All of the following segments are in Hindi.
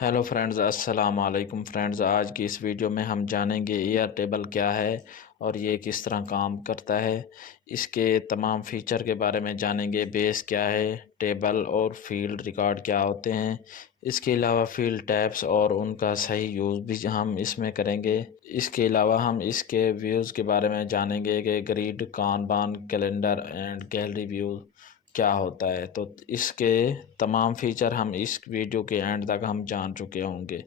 हेलो फ्रेंड्स, अस्सलाम वालेकुम फ्रेंड्स। आज की इस वीडियो में हम जानेंगे एयर टेबल क्या है और ये किस तरह काम करता है। इसके तमाम फीचर के बारे में जानेंगे। बेस क्या है, टेबल और फील्ड रिकॉर्ड क्या होते हैं। इसके अलावा फील्ड टैब्स और उनका सही यूज़ भी हम इसमें करेंगे। इसके अलावा हम इसके व्यूज़ के बारे में जानेंगे कि grid, Kanban, calendar and gallery view क्या होता है। तो इसके तमाम फीचर हम इस वीडियो के एंड तक हम जान चुके होंगे।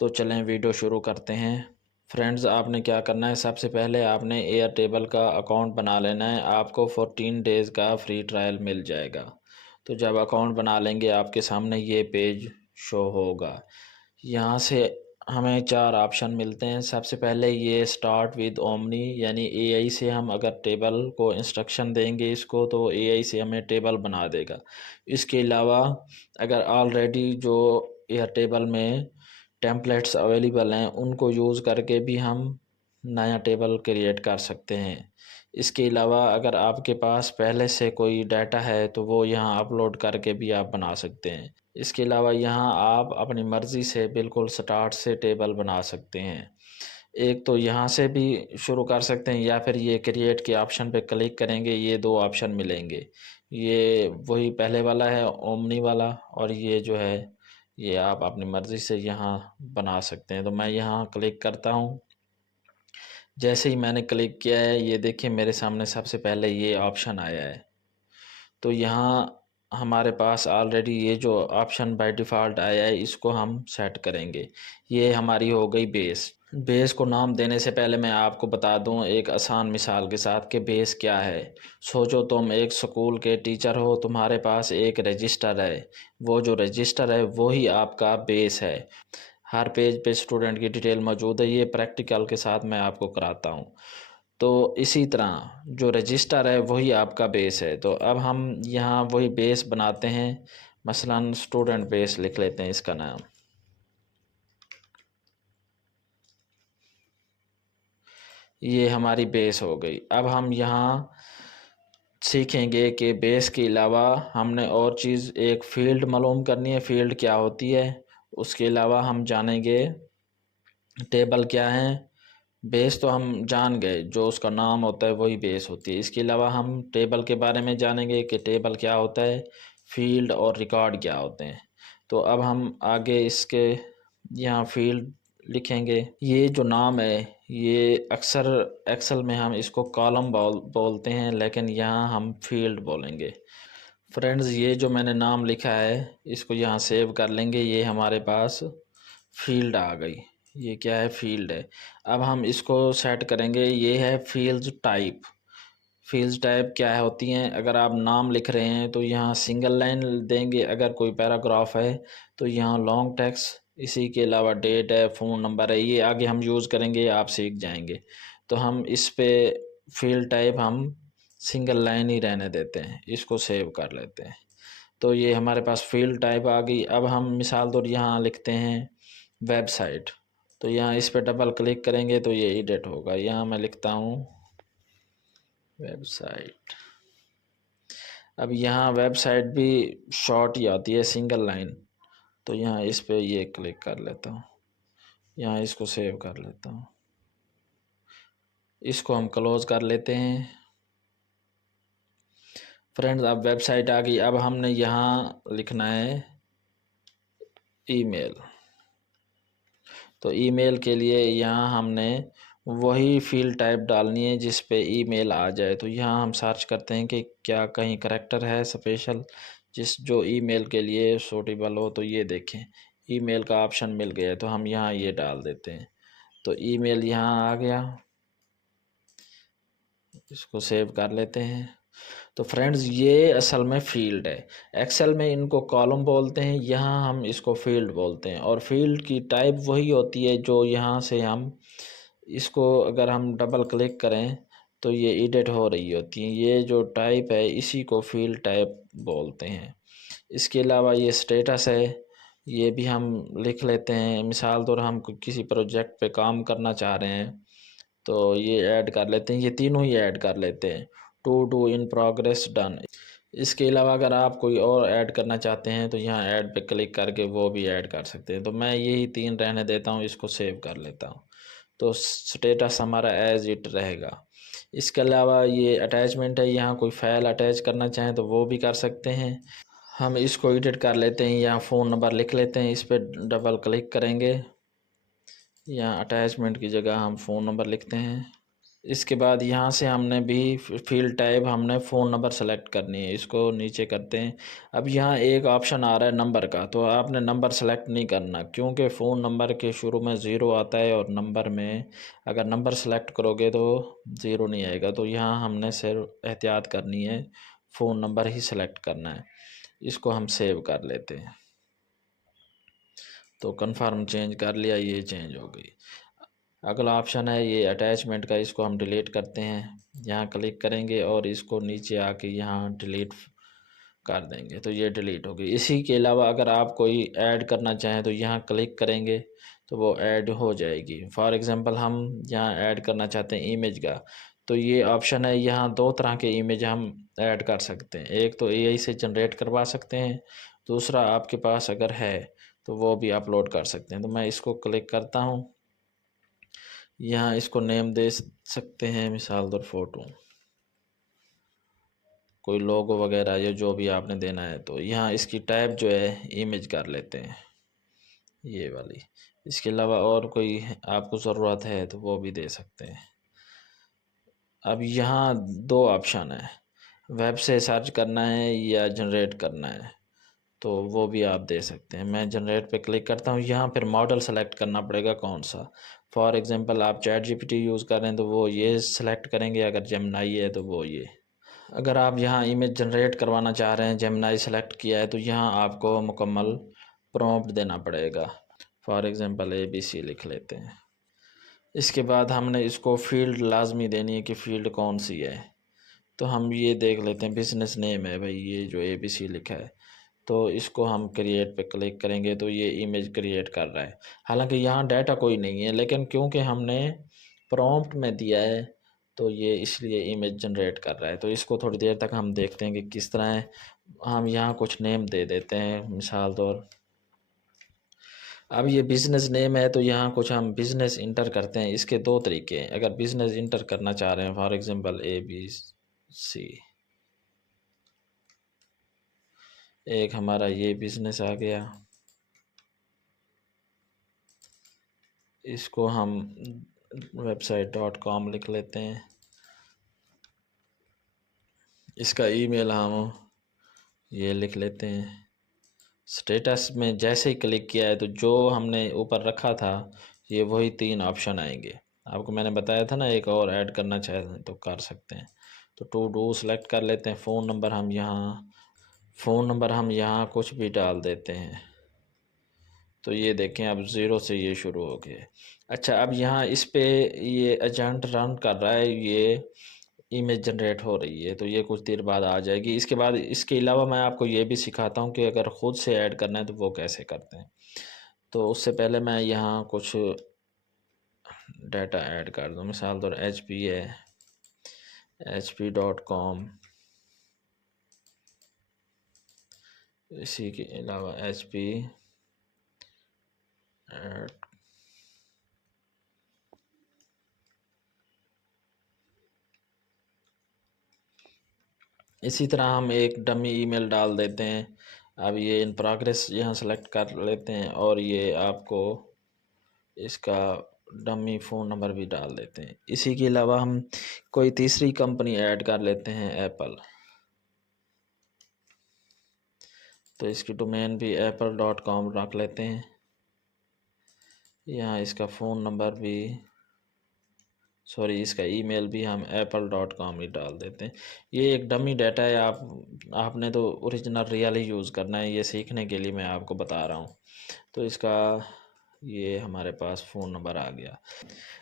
तो चलें वीडियो शुरू करते हैं। फ्रेंड्स, आपने क्या करना है, सबसे पहले आपने एयर टेबल का अकाउंट बना लेना है। आपको 14 डेज़ का फ्री ट्रायल मिल जाएगा। तो जब अकाउंट बना लेंगे आपके सामने ये पेज शो होगा। यहाँ से हमें चार ऑप्शन मिलते हैं। सबसे पहले ये स्टार्ट विद ओमनी, यानी एआई से हम अगर टेबल को इंस्ट्रक्शन देंगे इसको तो एआई से हमें टेबल बना देगा। इसके अलावा अगर ऑलरेडी जो एयर टेबल में टेम्पलेट्स अवेलेबल हैं उनको यूज़ करके भी हम नया टेबल क्रिएट कर सकते हैं। इसके अलावा अगर आपके पास पहले से कोई डाटा है तो वो यहाँ अपलोड करके भी आप बना सकते हैं। इसके अलावा यहाँ आप अपनी मर्ज़ी से बिल्कुल स्टार्ट से टेबल बना सकते हैं। एक तो यहाँ से भी शुरू कर सकते हैं या फिर ये क्रिएट के ऑप्शन पे क्लिक करेंगे, ये दो ऑप्शन मिलेंगे। ये वही पहले वाला है ओमनी वाला, और ये जो है ये आप अपनी मर्ज़ी से यहाँ बना सकते हैं। तो मैं यहाँ क्लिक करता हूँ। जैसे ही मैंने क्लिक किया है ये देखिए मेरे सामने सबसे पहले ये ऑप्शन आया है। तो यहाँ हमारे पास ऑलरेडी ये जो ऑप्शन बाय डिफ़ॉल्ट आया है इसको हम सेट करेंगे। ये हमारी हो गई बेस। बेस को नाम देने से पहले मैं आपको बता दूं एक आसान मिसाल के साथ कि बेस क्या है। सोचो तुम एक स्कूल के टीचर हो, तुम्हारे पास एक रजिस्टर है। वो जो रजिस्टर है वही आपका बेस है। हर पेज पे स्टूडेंट की डिटेल मौजूद है। ये प्रैक्टिकल के साथ मैं आपको कराता हूँ। तो इसी तरह जो रजिस्टर है वही आपका बेस है। तो अब हम यहाँ वही बेस बनाते हैं। मसलन स्टूडेंट बेस लिख लेते हैं इसका नाम। ये हमारी बेस हो गई। अब हम यहाँ सीखेंगे कि बेस के अलावा हमने और चीज़ एक फ़ील्ड मालूम करनी है। फ़ील्ड क्या होती है, उसके अलावा हम जानेंगे टेबल क्या है। बेस तो हम जान गए, जो उसका नाम होता है वही बेस होती है। इसके अलावा हम टेबल के बारे में जानेंगे कि टेबल क्या होता है, फील्ड और रिकॉर्ड क्या होते हैं। तो अब हम आगे इसके यहाँ फील्ड लिखेंगे। ये जो नाम है ये अक्सर एक्सेल में हम इसको कॉलम बोलते हैं, लेकिन यहाँ हम फील्ड बोलेंगे। फ्रेंड्स, ये जो मैंने नाम लिखा है इसको यहाँ सेव कर लेंगे। ये हमारे पास फील्ड आ गई। ये क्या है, फील्ड है। अब हम इसको सेट करेंगे। ये है फील्ड टाइप। फील्ड टाइप क्या होती हैं, अगर आप नाम लिख रहे हैं तो यहाँ सिंगल लाइन देंगे। अगर कोई पैराग्राफ है तो यहाँ लॉन्ग टेक्स्ट। इसी के अलावा डेट है, फ़ोन नंबर है, ये आगे हम यूज़ करेंगे, आप सीख जाएंगे। तो हम इस पे फील्ड टाइप हम सिंगल लाइन ही रहने देते हैं, इसको सेव कर लेते हैं। तो ये हमारे पास फील्ड टाइप आ गई। अब हम मिसाल तौर यहाँ लिखते हैं वेबसाइट। तो यहाँ इस पे डबल क्लिक करेंगे तो ये एडिट होगा। यहाँ मैं लिखता हूँ वेबसाइट। अब यहाँ वेबसाइट भी शॉर्ट ही आती है, सिंगल लाइन। तो यहाँ इस पे ये क्लिक कर लेता हूँ, यहाँ इसको सेव कर लेता हूँ, इसको हम क्लोज कर लेते हैं। फ्रेंड्स, अब वेबसाइट आ गई। अब हमने यहाँ लिखना है ईमेल। तो ईमेल के लिए यहाँ हमने वही फील्ड टाइप डालनी है जिस पे ईमेल आ जाए। तो यहाँ हम सर्च करते हैं कि क्या कहीं करैक्टर है स्पेशल जिस जो ईमेल के लिए सूटेबल हो। तो ये देखें ईमेल का ऑप्शन मिल गया है, तो हम यहाँ ये डाल देते हैं। तो ईमेल यहाँ आ गया, इसको सेव कर लेते हैं। तो फ्रेंड्स, ये असल में फील्ड है। एक्सेल में इनको कॉलम बोलते हैं, यहाँ हम इसको फील्ड बोलते हैं। और फील्ड की टाइप वही होती है जो यहाँ से हम इसको अगर हम डबल क्लिक करें तो ये एडिट हो रही होती है। ये जो टाइप है इसी को फील्ड टाइप बोलते हैं। इसके अलावा ये स्टेटस है, ये भी हम लिख लेते हैं। मिसाल तौर हम किसी प्रोजेक्ट पे काम करना चाह रहे हैं तो ये ऐड कर लेते हैं। ये तीनों ही ऐड कर लेते हैं। To do, in progress, done. इसके अलावा अगर आप कोई और ऐड करना चाहते हैं तो यहाँ ऐड पे क्लिक करके वो भी ऐड कर सकते हैं। तो मैं यही 3 रहने देता हूँ, इसको सेव कर लेता हूँ। तो स्टेटस हमारा एज इट रहेगा। इसके अलावा ये अटैचमेंट है, यहाँ कोई फाइल अटैच करना चाहें तो वो भी कर सकते हैं। हम इसको एडिट कर लेते हैं, यहाँ फ़ोन नंबर लिख लेते हैं, इस पर डबल क्लिक करेंगे, यहाँ अटैचमेंट की जगह हम फ़ोन नंबर लिखते हैं। इसके बाद यहाँ से हमने भी फील्ड टाइप हमने फ़ोन नंबर सेलेक्ट करनी है, इसको नीचे करते हैं। अब यहाँ एक ऑप्शन आ रहा है नंबर का, तो आपने नंबर सेलेक्ट नहीं करना, क्योंकि फ़ोन नंबर के शुरू में ज़ीरो आता है और नंबर में अगर नंबर सेलेक्ट करोगे तो ज़ीरो नहीं आएगा। तो यहाँ हमने सिर्फ एहतियात करनी है, फ़ोन नंबर ही सेलेक्ट करना है। इसको हम सेव कर लेते हैं। तो कन्फर्म चेंज कर लिया, ये चेंज हो गई। अगला ऑप्शन है ये अटैचमेंट का, इसको हम डिलीट करते हैं। यहाँ क्लिक करेंगे और इसको नीचे आके यहाँ डिलीट कर देंगे, तो ये डिलीट हो गई। इसी के अलावा अगर आप कोई ऐड करना चाहें तो यहाँ क्लिक करेंगे तो वो ऐड हो जाएगी। फॉर एग्ज़ाम्पल हम यहाँ ऐड करना चाहते हैं इमेज का, तो ये ऑप्शन है, यहाँ 2 तरह के इमेज हम ऐड कर सकते हैं। एक तो एआई से जनरेट करवा सकते हैं, दूसरा आपके पास अगर है तो वो भी अपलोड कर सकते हैं। तो मैं इसको क्लिक करता हूँ, यहाँ इसको नेम दे सकते हैं, मिसाल तौर फ़ोटो, कोई लोगो वगैरह या जो भी आपने देना है। तो यहाँ इसकी टाइप जो है इमेज कर लेते हैं, ये वाली। इसके अलावा और कोई आपको ज़रूरत है तो वो भी दे सकते हैं। अब यहाँ 2 ऑप्शन है, वेब से सर्च करना है या जनरेट करना है, तो वो भी आप दे सकते हैं। मैं जनरेट पे क्लिक करता हूँ, यहाँ फिर मॉडल सेलेक्ट करना पड़ेगा कौन सा। फॉर एग्ज़ाम्पल आप चैट जीपीटी यूज़ कर रहे हैं तो वो ये सेलेक्ट करेंगे, अगर जेमिनी है तो वो ये। अगर आप यहाँ इमेज जनरेट करवाना चाह रहे हैं, जेमिनी सेलेक्ट किया है, तो यहाँ आपको मुकम्मल प्रॉम्प्ट देना पड़ेगा। फॉर एग्ज़ाम्पल ABC लिख लेते हैं। इसके बाद हमने इसको फ़ील्ड लाजमी देनी है कि फ़ील्ड कौन सी है। तो हम ये देख लेते हैं, बिज़नेस नेम है भाई, ये जो ABC लिखा है, तो इसको हम क्रिएट पे क्लिक करेंगे तो ये इमेज क्रिएट कर रहा है। हालांकि यहाँ डाटा कोई नहीं है, लेकिन क्योंकि हमने प्रॉम्प्ट में दिया है तो ये इसलिए इमेज जनरेट कर रहा है। तो इसको थोड़ी देर तक हम देखते हैं कि किस तरह है। हम यहाँ कुछ नेम दे देते हैं, मिसाल तौर अब ये बिज़नेस नेम है तो यहाँ कुछ हम बिज़नेस इंटर करते हैं। इसके 2 तरीके हैं, अगर बिज़नेस इंटर करना चाह रहे हैं, फॉर एग्ज़ाम्पल ABC, एक हमारा ये बिज़नेस आ गया, इसको हम website.com लिख लेते हैं। इसका ईमेल हम ये लिख लेते हैं। स्टेटस में जैसे ही क्लिक किया है तो जो हमने ऊपर रखा था ये वही 3 ऑप्शन आएंगे। आपको मैंने बताया था ना, एक और ऐड करना चाहें तो कर सकते हैं। तो टू डू सेलेक्ट कर लेते हैं। फ़ोन नंबर हम यहाँ कुछ भी डाल देते हैं। तो ये देखें अब 0 से ये शुरू हो गए। अच्छा, अब यहाँ इस पे ये एजेंट रन कर रहा है, ये इमेज जनरेट हो रही है, तो ये कुछ देर बाद आ जाएगी। इसके बाद इसके अलावा मैं आपको ये भी सिखाता हूँ कि अगर ख़ुद से ऐड करना है तो वो कैसे करते हैं। तो उससे पहले मैं यहाँ कुछ डाटा ऐड कर दूँ, मिसाल तौर HP है, HP.com, इसी के अलावा HP ऐड, इसी तरह हम एक डमी ईमेल डाल देते हैं। अब ये इन प्रोग्रेस यहाँ सेलेक्ट कर लेते हैं और ये आपको इसका डमी फ़ोन नंबर भी डाल देते हैं। इसी के अलावा हम कोई तीसरी कंपनी ऐड कर लेते हैं, एप्पल, तो इसकी डोमेन भी apple.com रख लेते हैं। यहाँ इसका फ़ोन नंबर भी, सॉरी, इसका ईमेल भी हम apple.com ही डाल देते हैं। ये एक डमी डाटा है, आपने तो ओरिजिनल रियल ही यूज़ करना है, ये सीखने के लिए मैं आपको बता रहा हूँ। तो इसका ये हमारे पास फ़ोन नंबर आ गया।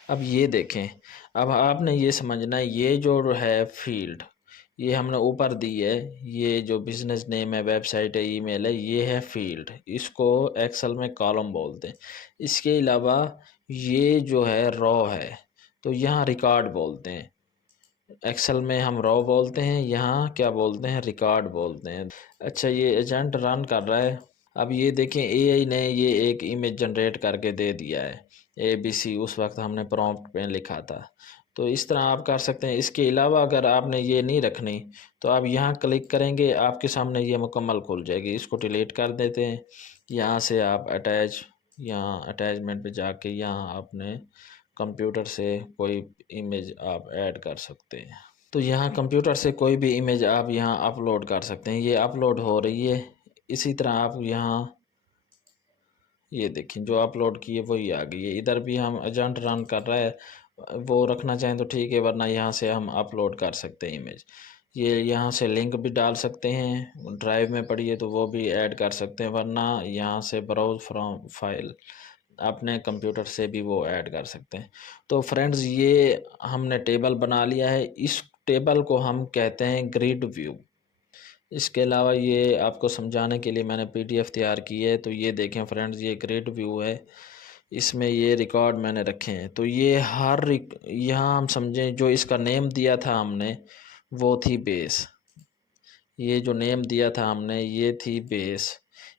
अब ये देखें, अब आपने ये समझना है, ये जो है फील्ड, ये हमने ऊपर दी है, ये जो बिज़नेस नेम है, वेबसाइट है, ईमेल है, ये है फील्ड, इसको एक्सेल में कॉलम बोलते हैं। इसके अलावा ये जो है रो है, तो यहाँ रिकॉर्ड बोलते हैं। एक्सेल में हम रॉ बोलते हैं, यहाँ क्या बोलते हैं, रिकॉर्ड बोलते हैं। अच्छा, ये एजेंट रन कर रहा है। अब ये देखें, एआई ने ये एक इमेज जनरेट करके दे दिया है, ABC, उस वक्त हमने प्रॉम्प्ट पे लिखा था। तो इस तरह आप कर सकते हैं। इसके अलावा अगर आपने ये नहीं रखनी तो आप यहाँ क्लिक करेंगे, आपके सामने ये मुकम्मल खुल जाएगी। इसको डिलीट कर देते हैं। यहाँ से आप अटैच, यहाँ अटैचमेंट पे जाके यहाँ आपने कंप्यूटर से कोई इमेज आप ऐड कर सकते हैं। तो यहाँ कंप्यूटर से कोई भी इमेज आप यहाँ अपलोड कर सकते हैं। ये अपलोड हो रही है। इसी तरह आप यहाँ ये देखें, जो अपलोड की है वही आ गई है। इधर भी हम एजेंट रन कर रहा है, वो रखना चाहें तो ठीक है, वरना यहाँ से हम अपलोड कर सकते हैं इमेज। ये यहाँ से लिंक भी डाल सकते हैं, ड्राइव में पड़ी है तो वो भी ऐड कर सकते हैं, वरना यहाँ से ब्राउज फ्रॉम फाइल अपने कंप्यूटर से भी वो ऐड कर सकते हैं। तो फ्रेंड्स, ये हमने टेबल बना लिया है। इस टेबल को हम कहते हैं ग्रिड व्यू। इसके अलावा ये आपको समझाने के लिए मैंने PDF तैयार की है। तो ये देखें फ्रेंड्स, ये ग्रिड व्यू है। इसमें ये रिकॉर्ड मैंने रखे हैं। तो ये यहाँ हम समझें, जो इसका नेम दिया था हमने वो थी बेस। ये जो नेम दिया था हमने ये थी बेस।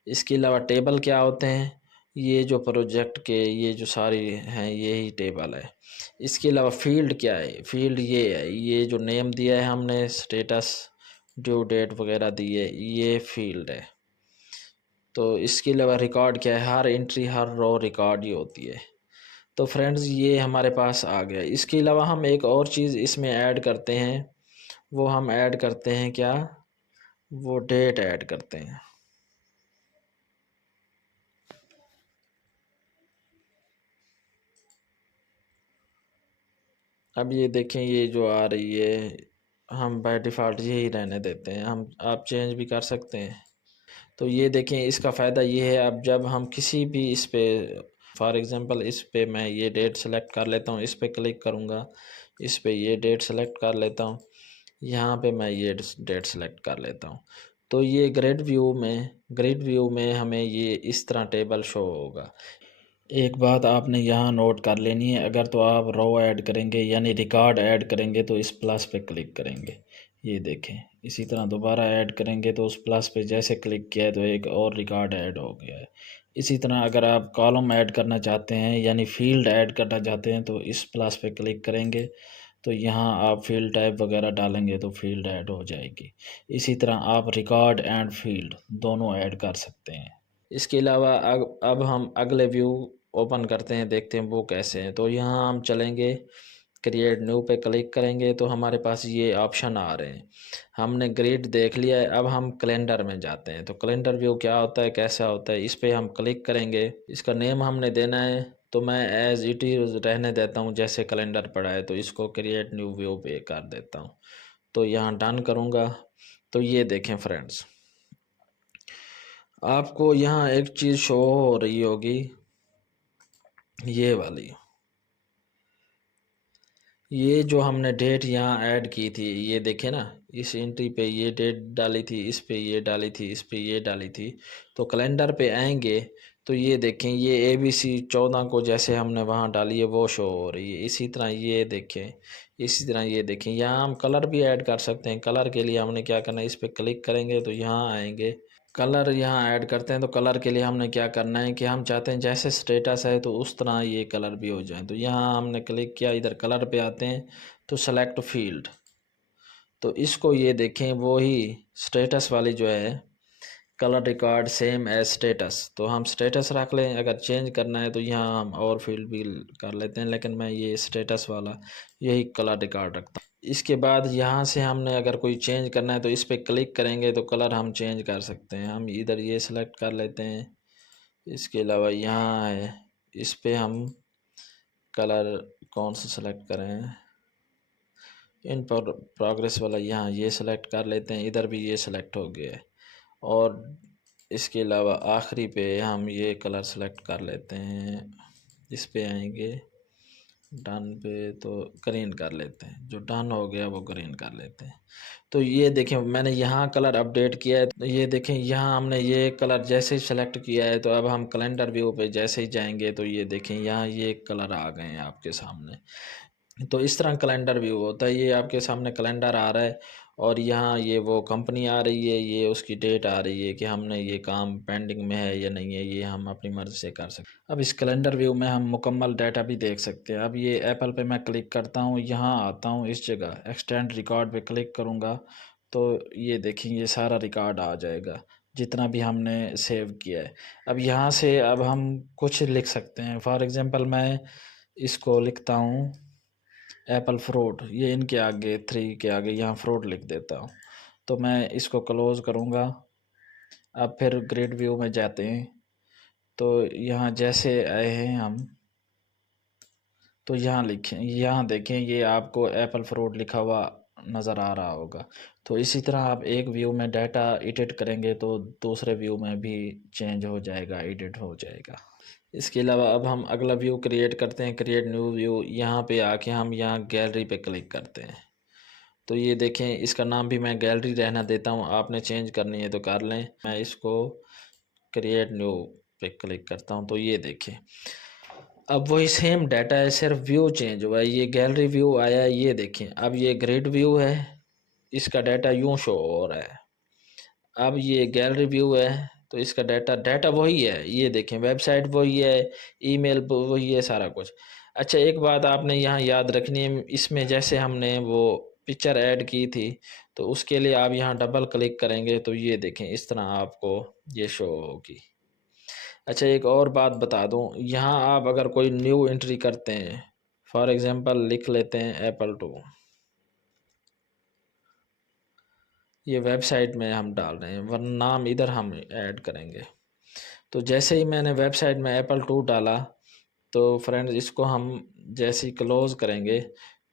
इसके अलावा टेबल क्या होते हैं, ये जो प्रोजेक्ट के ये जो सारी हैं यही टेबल है। इसके अलावा फील्ड क्या है, फील्ड ये है, ये जो नेम दिया है हमने, स्टेटस, ड्यू डेट वगैरह दी है, ये फील्ड है। तो इसके अलावा रिकॉर्ड क्या है, हर एंट्री हर रो रिकॉर्ड ही होती है। तो फ्रेंड्स, ये हमारे पास आ गया। इसके अलावा हम एक और चीज़ इसमें ऐड करते हैं, वो हम ऐड करते हैं क्या, वो डेट ऐड करते हैं। अब ये देखें, ये जो आ रही है हम बाय डिफ़ॉल्ट यही रहने देते हैं, हम आप चेंज भी कर सकते हैं। तो ये देखें, इसका फ़ायदा ये है, अब जब हम किसी भी इस पे, फॉर एग्ज़ाम्पल इस पे मैं ये डेट सेलेक्ट कर लेता हूँ, इस पे क्लिक करूँगा, इस पे ये डेट सेलेक्ट कर लेता हूँ, यहाँ पे मैं ये डेट सेलेक्ट कर लेता हूँ। तो ये ग्रिड व्यू में हमें ये इस तरह टेबल शो होगा। एक बात आपने यहाँ नोट कर लेनी है, अगर तो आप रो ऐड करेंगे यानी रिकॉर्ड ऐड करेंगे तो इस प्लस पे क्लिक करेंगे, ये देखें। इसी तरह दोबारा ऐड करेंगे तो उस प्लस पे जैसे क्लिक किया है तो एक और रिकॉर्ड ऐड हो गया है। इसी तरह अगर आप कॉलम ऐड करना चाहते हैं यानी फील्ड ऐड करना चाहते हैं तो इस प्लस पे क्लिक करेंगे, तो यहाँ आप फील्ड टाइप वगैरह डालेंगे तो फील्ड ऐड हो जाएगी। इसी तरह आप रिकॉर्ड एंड फील्ड दोनों ऐड कर सकते हैं। इसके अलावा अब हम अगले व्यू ओपन करते हैं, देखते हैं वो कैसे हैं। तो यहाँ हम चलेंगे, क्रिएट न्यू पे क्लिक करेंगे तो हमारे पास ये ऑप्शन आ रहे हैं। हमने ग्रिड देख लिया है, अब हम कैलेंडर में जाते हैं। तो कैलेंडर व्यू क्या होता है, कैसा होता है, इस पे हम क्लिक करेंगे। इसका नेम हमने देना है, तो मैं एज इट इज़ रहने देता हूँ जैसे कैलेंडर पड़ा है। तो इसको क्रिएट न्यू व्यू पे कर देता हूँ। तो यहाँ डन करूँगा। तो ये देखें फ्रेंड्स, आपको यहाँ एक चीज़ शो हो रही होगी, ये वाली, ये जो हमने डेट यहाँ ऐड की थी, ये देखें ना, इस एंट्री पे ये डेट डाली थी, इस पे ये डाली थी, इस पे ये डाली थी। तो कैलेंडर पे आएंगे तो ये देखें, ये ABC 14 को जैसे हमने वहाँ डाली है वो शो हो रही है। इसी तरह ये देखें, इसी तरह ये देखें, यहाँ हम कलर भी ऐड कर सकते हैं। कलर के लिए हमने क्या करना है, इस पर क्लिक करेंगे तो यहाँ आएंगे, कलर यहाँ ऐड करते हैं। तो कलर के लिए हमने क्या करना है कि हम चाहते हैं जैसे स्टेटस है तो उस तरह ये कलर भी हो जाए। तो यहाँ हमने क्लिक किया, इधर कलर पे आते हैं तो सेलेक्ट फील्ड। तो इसको ये देखें, वो ही स्टेटस वाली जो है, colour record same as status, तो हम स्टेटस रख लें। अगर चेंज करना है तो यहाँ हम और फील्ड भी कर लेते हैं, लेकिन मैं ये स्टेटस वाला यही कलर रिकॉर्ड रखता हूँ। इसके बाद यहाँ से हमने अगर कोई चेंज करना है तो इस पर क्लिक करेंगे तो कलर हम चेंज कर सकते हैं। हम इधर ये सेलेक्ट कर लेते हैं। इसके अलावा यहाँ है, इस पे हम कलर कौन सा सेलेक्ट करें, इन पर प्रोग्रेस वाला यहाँ ये सेलेक्ट कर लेते हैं। इधर भी ये सेलेक्ट हो गया है। और इसके अलावा आखिरी पे हम ये कलर सेलेक्ट कर लेते हैं, इस पे आएंगे, डन पे तो ग्रीन कर लेते हैं। जो डन हो गया वो ग्रीन कर लेते हैं। तो ये देखें, मैंने यहाँ कलर अपडेट किया है। तो ये देखें, यहाँ हमने ये कलर जैसे ही सेलेक्ट किया है तो अब हम कैलेंडर व्यू पे जैसे ही जाएंगे तो ये देखें, यहाँ ये कलर आ गए हैं आपके सामने। तो इस तरह कैलेंडर व्यू होता है। ये आपके सामने कैलेंडर आ रहा है और यहाँ ये वो कंपनी आ रही है, ये उसकी डेट आ रही है कि हमने ये काम पेंडिंग में है या नहीं है, ये हम अपनी मर्ज़ी से कर सकते हैं। अब इस कैलेंडर व्यू में हम मुकम्मल डाटा भी देख सकते हैं। अब ये एप्पल पे मैं क्लिक करता हूँ, यहाँ आता हूँ, इस जगह एक्सटेंड रिकॉर्ड पे क्लिक करूँगा तो ये देखें ये सारा रिकॉर्ड आ जाएगा जितना भी हमने सेव किया है। अब यहाँ से अब हम कुछ लिख सकते हैं। फॉर एग्ज़ाम्पल मैं इसको लिखता हूँ एप्पल फ्रूट, ये इनके आगे 3 के आगे यहाँ फ्रूट लिख देता हूँ। तो मैं इसको क्लोज़ करूँगा। अब फिर ग्रिड व्यू में जाते हैं तो यहाँ जैसे आए हैं हम, तो यहाँ लिखें, यहाँ देखें ये आपको एप्पल फ्रूट लिखा हुआ नज़र आ रहा होगा। तो इसी तरह आप एक व्यू में डाटा एडिट करेंगे तो दूसरे व्यू में भी चेंज हो जाएगा, एडिट हो जाएगा। इसके अलावा अब हम अगला व्यू क्रिएट करते हैं, क्रिएट न्यू व्यू। यहाँ पे आके हम यहाँ गैलरी पे क्लिक करते हैं। तो ये देखें इसका नाम भी मैं गैलरी रहना देता हूँ, आपने चेंज करनी है तो कर लें। मैं इसको क्रिएट न्यू पे क्लिक करता हूँ तो ये देखें अब वही सेम डाटा है, सिर्फ व्यू चेंज हुआ है। ये गैलरी व्यू आया है, ये देखें। अब ये ग्रिड व्यू है, इसका डाटा यूँ शो हो रहा है। अब ये गैलरी व्यू है तो इसका डाटा वही है, ये देखें वेबसाइट वही है, ईमेल वही है, सारा कुछ। अच्छा एक बात आपने यहाँ याद रखनी है, इसमें जैसे हमने वो पिक्चर ऐड की थी तो उसके लिए आप यहाँ डबल क्लिक करेंगे तो ये देखें इस तरह आपको ये शो होगी। अच्छा एक और बात बता दूं, यहाँ आप अगर कोई न्यू एंट्री करते हैं, फॉर एग्जांपल लिख लेते हैं एप्पल 2, ये वेबसाइट में हम डाल रहे हैं वरना नाम इधर हम ऐड करेंगे। तो जैसे ही मैंने वेबसाइट में एप्पल 2 डाला तो फ्रेंड्स इसको हम जैसे ही क्लोज़ करेंगे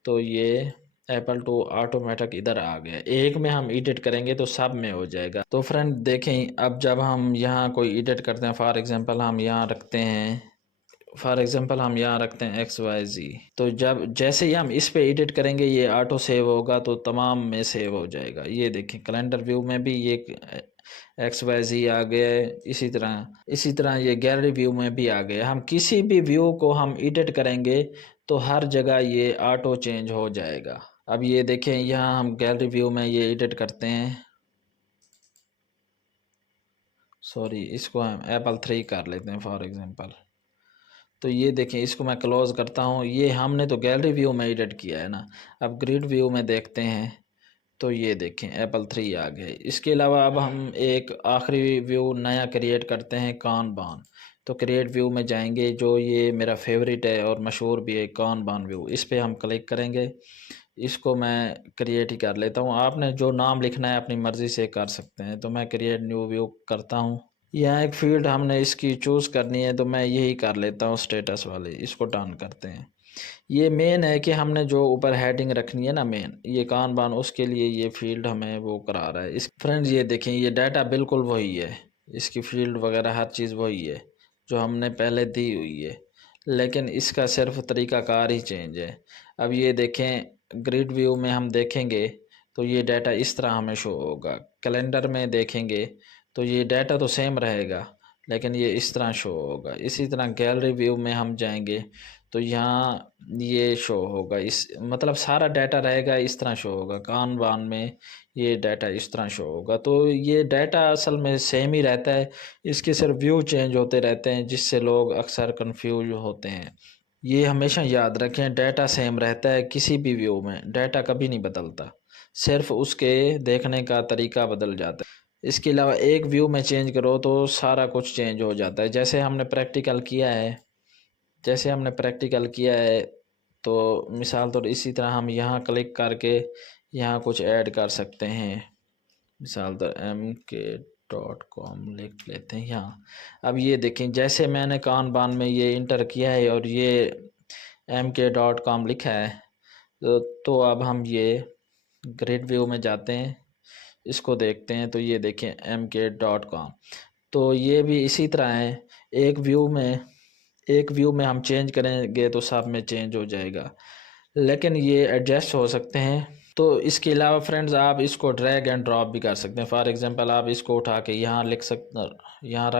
तो ये एप्पल 2 ऑटोमेटिक इधर आ गया। एक में हम एडिट करेंगे तो सब में हो जाएगा। तो फ्रेंड देखें अब जब हम यहाँ कोई एडिट करते हैं, फॉर एग्जांपल हम यहाँ रखते हैं XYZ, तो जब जैसे ही हम इस पे एडिट करेंगे ये ऑटो सेव होगा तो तमाम में सेव हो जाएगा। ये देखें कैलेंडर व्यू में भी ये XYZ आ गया है, इसी तरह ये गैलरी व्यू में भी आ गया। हम किसी भी व्यू को हम एडिट करेंगे तो हर जगह ये ऑटो चेंज हो जाएगा। अब ये देखें यहाँ हम गैलरी व्यू में ये एडिट करते हैं, सॉरी इसको हम एप्पल 3 कर लेते हैं फॉर एग्जांपल। तो ये देखें इसको मैं क्लोज़ करता हूँ, ये हमने तो गैलरी व्यू में एडिट किया है ना। अब ग्रिड व्यू में देखते हैं तो ये देखें एप्पल 3 आ गए। इसके अलावा अब हम एक आखिरी व्यू नया क्रिएट करते हैं, कानबान। तो क्रिएट व्यू में जाएंगे, जो ये मेरा फेवरेट है और मशहूर भी है कानबान व्यू, इस पर हम क्लिक करेंगे। इसको मैं क्रिएट ही कर लेता हूँ, आपने जो नाम लिखना है अपनी मर्ज़ी से कर सकते हैं। तो मैं क्रिएट न्यू व्यू करता हूँ। यहाँ एक फील्ड हमने इसकी चूज़ करनी है तो मैं यही कर लेता हूँ स्टेटस वाली, इसको डन करते हैं। ये मेन है कि हमने जो ऊपर हेडिंग रखनी है ना मेन, ये कान बान, उसके लिए ये फील्ड हमें वो करा रहा है। इस फ्रेंड्स ये देखें ये डाटा बिल्कुल वही है, इसकी फील्ड वगैरह हर चीज़ वही है जो हमने पहले दी हुई है, लेकिन इसका सिर्फ तरीक़ाकार ही चेंज है। अब ये देखें ग्रिड व्यू में हम देखेंगे तो ये डाटा इस तरह हमें शो होगा। कैलेंडर में देखेंगे तो ये डाटा तो सेम रहेगा लेकिन ये इस तरह शो होगा। इसी तरह गैलरी व्यू में हम जाएंगे तो यहाँ ये शो होगा, इस मतलब सारा डाटा रहेगा इस तरह शो होगा। कान बान में ये डाटा इस तरह शो होगा। तो ये डाटा असल में सेम ही रहता है, इसके सिर्फ व्यू चेंज होते रहते हैं जिससे लोग अक्सर कंफ्यूज होते हैं। ये हमेशा याद रखें डाटा सेम रहता है, किसी भी व्यू में डाटा कभी नहीं बदलता, सिर्फ उसके देखने का तरीका बदल जाता है। इसके अलावा एक व्यू में चेंज करो तो सारा कुछ चेंज हो जाता है। जैसे हमने प्रैक्टिकल किया है तो मिसाल तौर इसी तरह हम यहाँ क्लिक करके यहाँ कुछ ऐड कर सकते हैं। मिसाल तौर mk.com लिख लेते हैं यहाँ। अब ये देखें जैसे मैंने कान बान में ये इंटर किया है और ये mk.com लिखा है तो अब हम ये ग्रिड व्यू में जाते हैं, इसको देखते हैं तो ये देखें mk.com, तो ये भी इसी तरह है। एक व्यू में हम चेंज करेंगे तो सब में चेंज हो जाएगा, लेकिन ये एडजस्ट हो सकते हैं। तो इसके अलावा फ्रेंड्स आप इसको ड्रैग एंड ड्रॉप भी कर सकते हैं। फॉर एग्जांपल आप इसको उठा के यहाँ रख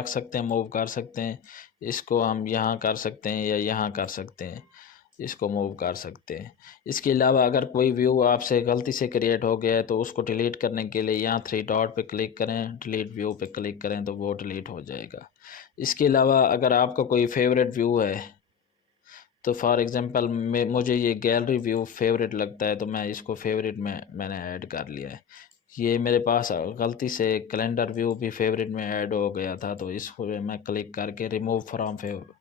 सकते हैं, मूव कर सकते हैं, इसको हम यहाँ कर सकते हैं या यहाँ कर सकते हैं। इसको मूव कर सकते हैं। इसके अलावा अगर कोई व्यू आपसे गलती से क्रिएट हो गया है तो उसको डिलीट करने के लिए यहाँ थ्री डॉट पे क्लिक करें, डिलीट व्यू पे क्लिक करें तो वो डिलीट हो जाएगा। इसके अलावा अगर आपका कोई फेवरेट व्यू है तो फॉर एग्जांपल मुझे ये गैलरी व्यू फेवरेट लगता है तो मैं इसको फेवरेट में मैंने ऐड कर लिया है। ये मेरे पास गलती से कैलेंडर व्यू भी फेवरेट में ऐड हो गया था तो इसको मैं क्लिक करके रिमूव फ्रॉम फेवरेट,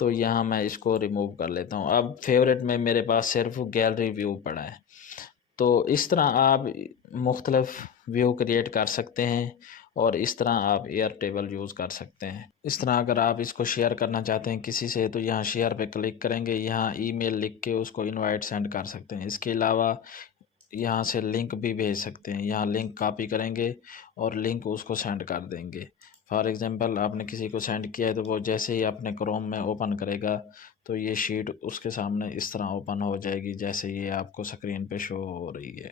तो यहाँ मैं इसको रिमूव कर लेता हूँ। अब फेवरेट में मेरे पास सिर्फ गैलरी व्यू पड़ा है। तो इस तरह आप मुख्तलिफ व्यू क्रिएट कर सकते हैं और इस तरह आप एयर टेबल यूज़ कर सकते हैं। इस तरह अगर आप इसको शेयर करना चाहते हैं किसी से तो यहाँ शेयर पे क्लिक करेंगे, यहाँ ईमेल लिख के उसको इनवाइट सेंड कर सकते हैं। इसके अलावा यहाँ से लिंक भी भेज सकते हैं, यहाँ लिंक कॉपी करेंगे और लिंक उसको सेंड कर देंगे। फॉर एग्ज़ाम्पल आपने किसी को सेंड किया है तो वो जैसे ही अपने क्रोम में ओपन करेगा तो ये शीट उसके सामने इस तरह ओपन हो जाएगी जैसे ये आपको स्क्रीन पे शो हो रही है।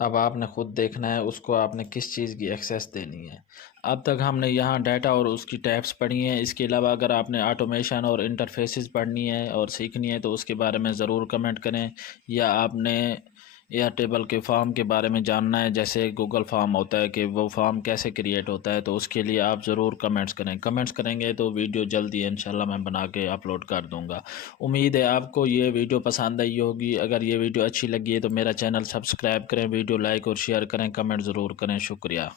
अब आपने ख़ुद देखना है उसको आपने किस चीज़ की एक्सेस देनी है। अब तक हमने यहाँ डाटा और उसकी टैब्स पढ़ी हैं। इसके अलावा अगर आपने ऑटोमेशन और इंटरफेसेस पढ़नी है और सीखनी है तो उसके बारे में ज़रूर कमेंट करें, या आपने एयर टेबल के फॉर्म के बारे में जानना है जैसे गूगल फॉर्म होता है कि वो फॉर्म कैसे क्रिएट होता है तो उसके लिए आप ज़रूर कमेंट्स करेंगे तो वीडियो जल्दी इंशाल्लाह मैं बना के अपलोड कर दूंगा। उम्मीद है आपको ये वीडियो पसंद आई होगी। अगर ये वीडियो अच्छी लगी है तो मेरा चैनल सब्सक्राइब करें, वीडियो लाइक और शेयर करें, कमेंट ज़रूर करें। शुक्रिया।